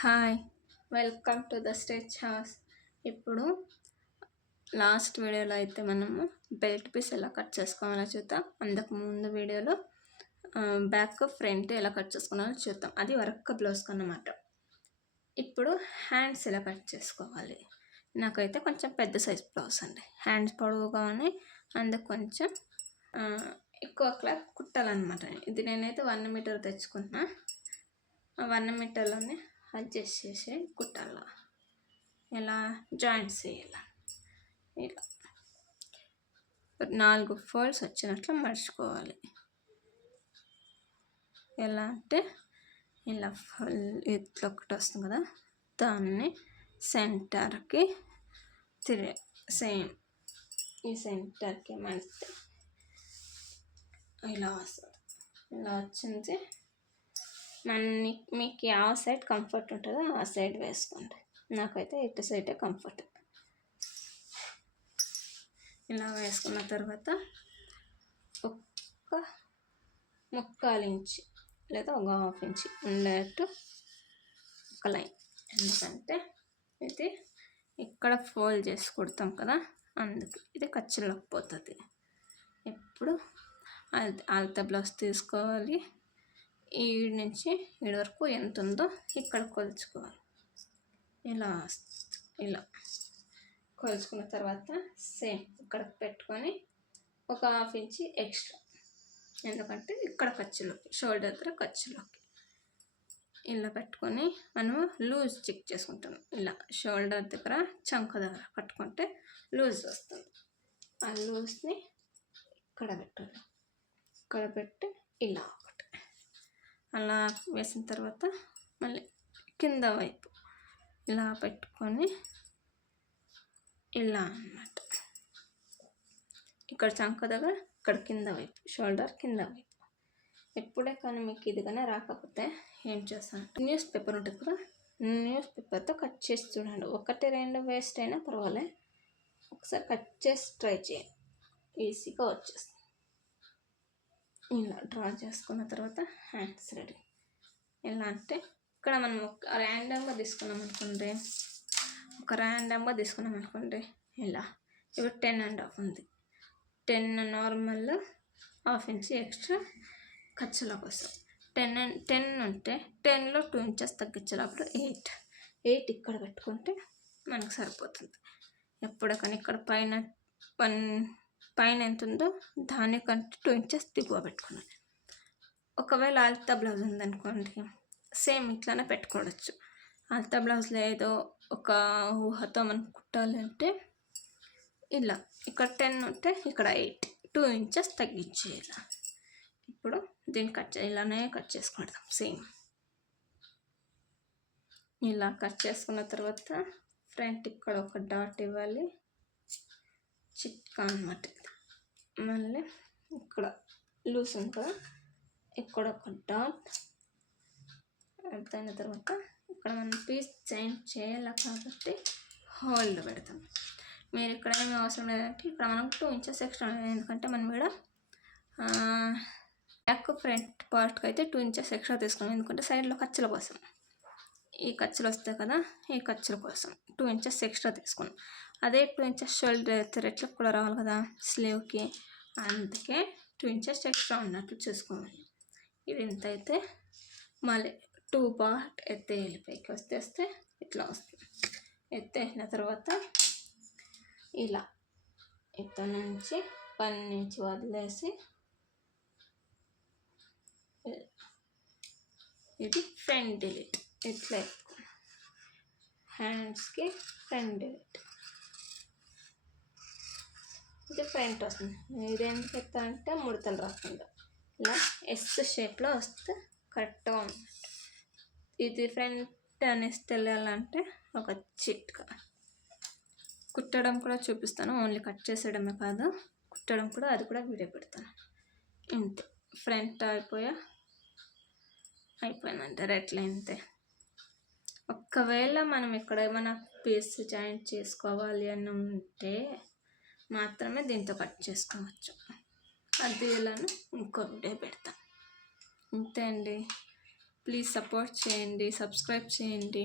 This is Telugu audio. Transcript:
Hi welcome to the stitch house. ఇప్పుడు లాస్ట్ వీడియోలో అయితే మనము బెల్ట్ పీస్ ఎలా కట్ చేసుకోవాలో చూద్దాం. అందుకు ముందు వీడియోలో బ్యాక్ ఫ్రంట్ ఎలా కట్ చేసుకోవాలో చూద్దాం. అది వర్క్ బ్లౌజ్కి అన్నమాట. ఇప్పుడు హ్యాండ్స్ ఎలా కట్ చేసుకోవాలి? నాకైతే కొంచెం పెద్ద సైజ్ బ్లౌజ్ అండి. హ్యాండ్స్ పొడవుగా ఉన్నాయి అందుకు కొంచెం ఎక్కువ క్లాత్ కుట్టాలన్నమాట. ఇది నేనైతే వన్ మీటర్ తెచ్చుకున్నా. వన్ మీటర్లోనే అడ్జస్ట్ చేసి కుట్టాల? ఇలా జాయింట్స్ చేయాలి? ఇలా. నాలుగు ఫోల్డ్స్ వచ్చినట్లు మర్చుకోవాలి. ఎలా అంటే ఇలా ఫుల్ ఇట్లా ఒకటి వస్తుంది కదా దాన్ని సెంటర్కి తిరిగి సేమ్ ఈ సెంటర్కి మడితే ఇలా వస్తుంది. ఇలా వచ్చింది. మన మీకు ఆ సైడ్ కంఫర్ట్ ఉంటుందో? ఆ సైడ్ వేసుకోండి. నాకైతే ఇటు సైడే కంఫర్ట్. ఇలా వేసుకున్న తర్వాత ఒక్క ముక్కాలు ఇంచి లేదా ఒక హాఫ్ ఇంచి ఉండేటట్టు ఒక లైన్. ఎందుకంటే ఇది ఇక్కడ ఫోల్డ్ చేసి కుడతాం కదా అందుకు ఇది ఖర్చులోకి పోతుంది. ఇప్పుడు అల్త బ్లౌజ్ తీసుకోవాలి. ఈ నుంచి ఈడ వరకు ఎంత ఉందో ఇక్కడ కొలుచుకోవాలి. ఇలా ఇలా. కొలుచుకున్న తర్వాత సేమ్ ఇక్కడ పెట్టుకొని ఒక హాఫ్ ఇంచి ఎక్స్ట్రా. ఎందుకంటే ఇక్కడ ఖర్చులోకి షోల్డర్ దగ్గర ఖర్చులోకి. ఇలా పెట్టుకొని మనము లూజ్ చెక్ చేసుకుంటాం ఇలా షోల్డర్ దగ్గర చంక దగ్గర పట్టుకుంటే లూజ్ వస్తుంది. ఆ లూజ్ని ఇక్కడ పెట్టాలి. ఇక్కడ పెట్టి ఇలా. అలా వేసిన తర్వాత మళ్ళీ కింద వైపు ఇలా పెట్టుకొని ఇలా అన్నమాట. ఇక్కడ చంక దగ్గర ఇక్కడ కింద వైపు షోల్డర్ కింద వైపు. ఎప్పుడే కానీ మీకు ఇది కానీ రాకపోతే ఏం చేస్తాను? న్యూస్ పేపర్ ఉంటుంది కదా న్యూస్ పేపర్తో కట్ చేసి చూడండి. ఒకటి రెండు వేస్ట్ అయినా పర్వాలే. ఒకసారి కట్ చేసి ట్రై చేయండి. ఈజీగా వచ్చేస్తుంది. ఇలా డ్రా చేసుకున్న తర్వాత హ్యాండ్స్ రెడీ. ఎలా అంటే ఇక్కడ మనం ఒక ర్యాండమ్గా తీసుకున్నాం అనుకుంటే ఒక ర్యాండమ్గా తీసుకున్నాం అనుకుంటే ఇలా. ఇప్పుడు టెన్ అండ్ హాఫ్ ఉంది. Ten normal half inch extra ఖర్చుల కోసం. టెన్ టెన్ ఉంటే టెన్లో టూ ఇంచెస్ తగ్గించేటప్పుడు ఎయిట్ ఎయిట్ ఇక్కడ పెట్టుకుంటే మనకు సరిపోతుంది. ఎప్పుడకని ఇక్కడ పైన వన్ పైన ఎంత ఉందో దానికంటే టూ ఇంచెస్ దిగువ పెట్టుకున్నాను. ఒకవేళ అల్తా బ్లౌజ్ ఉందనుకోండి సేమ్ ఇట్లానే పెట్టుకోవచ్చు. ఆల్తా బ్లౌజ్లో ఏదో ఒక ఊహతో మనం కుట్టాలంటే ఇలా ఇక్కడ టెన్ ఉంటే ఇక్కడ ఎయిట్ టూ ఇంచెస్ తగ్గించేయాలి. ఇప్పుడు దీన్ని కట్ చే ఇలానే కట్ చేసుకుంటాం సేమ్. ఇలా కట్ చేసుకున్న తర్వాత ఫ్రంట్ ఇక్కడ ఒక డాట్ ఇవ్వాలి. చిట్కా అనమాట మళ్ళీ ఇక్కడ లూస్ ఉంది కదా ఇక్కడ ఒక డాట్. అయిన తర్వాత ఇక్కడ మనం పీస్ చేంజ్ చేయాలి కాబట్టి హోల్డ్ పెడతాం. మీరు ఇక్కడ ఏమి అవసరం లేదంటే ఇక్కడ మనం టూ ఇంచెస్ ఎక్స్ట్రా ఎందుకంటే మనం ఇక్కడ బ్యాక్ ఫ్రంట్ పార్ట్కి అయితే టూ ఇంచెస్ ఎక్స్ట్రా తీసుకున్నాం. ఎందుకంటే సైడ్లో ఖర్చుల కోసం. ఈ ఖర్చులు వస్తాయి కదా ఈ ఖర్చుల కోసం. టూ ఇంచెస్ ఎక్స్ట్రా తీసుకున్నాం. అదే టూ ఇంచెస్ షోల్డర్ అయితే రెట్లకు కూడా రావాలి కదా స్లీవ్కి. అందుకే టూ ఇంచెస్ ఎక్స్ట్రా ఉన్నట్లు చూసుకోవాలి. ఇది ఎంత అయితే మళ్ళీ టూ పార్ట్ ఎత్తేయాలి పైకి వస్తేస్తే ఇట్లా వస్తుంది. ఎత్తేసిన తర్వాత ఇలా ఇక్కడ నుంచి పని నుంచి వదిలేసి ఇది ఫ్రంట్ డిలీట్ ఇట్లా. హ్యాండ్స్కి ఫ్రంట్ ఇది. ఫ్రంట్ వస్తుంది. ఇది ఎందుకు ఎత్తాలంటే ముడతలు రాకుండా. ఇలా ఎస్ షేప్లో వస్తే కరెక్ట్గా ఉంది ఇది ఫ్రంట్ అనేసి తెలియాలంటే ఒక చిట్కా. కుట్టడం కూడా చూపిస్తాను. ఓన్లీ కట్ చేసేయడమే కాదు. కుట్టడం కూడా అది కూడా వీడియో పెడతాను. ఇంతే. ఫ్రంట్ అయిపోయా అయిపోయిందంటే. రెట్ల ఒకవేళ మనం ఇక్కడ ఏమైనా పీస్ జాయింట్ చేసుకోవాలి అని ఉంటే మాత్రమే దీంతో కట్ చేసుకోవచ్చు. అది ఇలాను ఇంకో వీడియో పెడతాను అంతే అండి. ప్లీజ్ సపోర్ట్ చేయండి సబ్స్క్రైబ్ చేయండి.